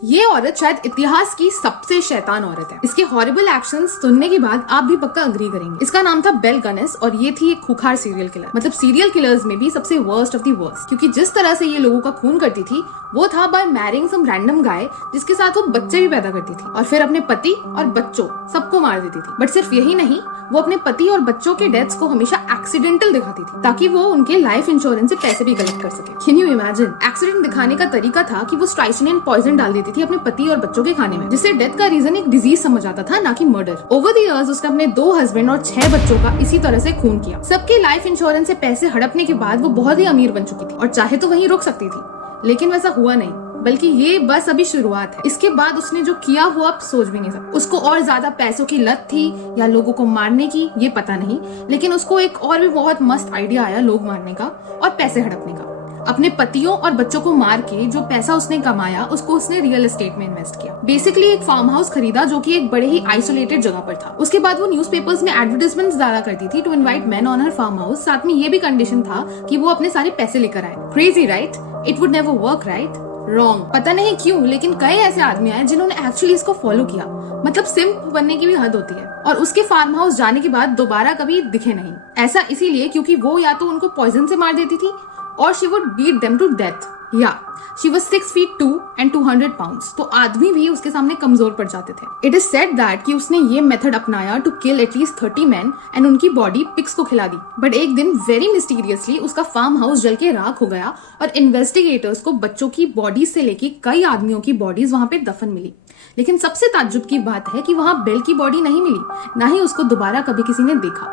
ये औरत शायद इतिहास की सबसे शैतान औरत है। इसके हॉरिबल एक्शंस सुनने के बाद आप भी पक्का अग्री करेंगे। इसका नाम था बेल गनेस और ये थी एक खूंखार सीरियल किलर। मतलब सीरियल किलर्स में भी सबसे वर्स्ट ऑफ दी वर्स्ट, क्योंकि जिस तरह से ये लोगों का खून करती थी वो था by marrying some random guy, जिसके साथ वो बच्चे भी पैदा करती थी और फिर अपने पति और बच्चों सबको मार देती थी। बट सिर्फ यही नहीं, वो अपने पति और बच्चों के डेथ्स को हमेशा एक्सीडेंटल दिखाती थी ताकि वो उनके लाइफ इंश्योरेंस से पैसे भी कलेक्ट कर सके। Can you imagine? एक्सीडेंट दिखाने का तरीका था कि वो स्ट्राइसिनियन पॉइजन डाल देती थी अपने पति और बच्चों के खाने में, जिससे डेथ का रीजन एक डिजीज समझ आता था, ना कि मर्डर। ओवर द इयर्स उसने अपने 2 हस्बैंड और 6 बच्चों का इसी तरह से खून किया। सबके लाइफ इंश्योरेंस से पैसे हड़पने के बाद वो बहुत ही अमीर बन चुकी थी और चाहे तो वहीं रुक सकती थी, लेकिन वैसा हुआ नहीं, बल्कि ये बस अभी शुरुआत है। इसके बाद उसने जो किया वो आप सोच भी नहीं सकते। उसको और ज्यादा पैसों की लत थी या लोगों को मारने की, ये पता नहीं, लेकिन उसको एक और भी बहुत मस्त आइडिया आया लोग मारने का और पैसे हड़पने का। अपने पतियों और बच्चों को मार के जो पैसा उसने कमाया उसको उसने रियल एस्टेट में इन्वेस्ट किया। बेसिकली एक फार्म हाउस खरीदा जो कि एक बड़े ही आइसोलेटेड जगह पर था। उसके बाद वो न्यूज़पेपर्स में एडवर्टाइजमेंट्स डाला करती थी to invite men on her farm house. साथ में ये भी कंडीशन था कि वो अपने सारे पैसे लेकर आए। Crazy right? It would never work right? Wrong. पता नहीं क्यों, लेकिन कई ऐसे आदमी आए जिन्होंने एक्चुअली इसको फॉलो किया। मतलब सिम्प बनने की भी हद होती है। और उसके फार्म हाउस जाने के बाद दोबारा कभी दिखे नहीं। ऐसा इसीलिए क्योंकि वो या तो उनको पॉइजन से मार देती थी और she would beat them to death. Yeah, she was 6 feet 2 and 200 pounds. तो आदमी भी उसके सामने कमजोर पड़ जाते थे। It is said that कि उसने ये मेथड अपनाया to kill at least 30 men and उनकी बॉडी पिग्स को खिला दी। बट एक दिन very mysteriously उसका फार्म हाउस जल के राख हो गया और इन्वेस्टिगेटर्स को बच्चों की बॉडीज से लेके कई आदमियों की बॉडीज वहां पे दफन मिली। लेकिन सबसे ताज्जुब की बात है कि वहां बेल की बॉडी नहीं मिली, ना ही उसको दोबारा कभी किसी ने देखा।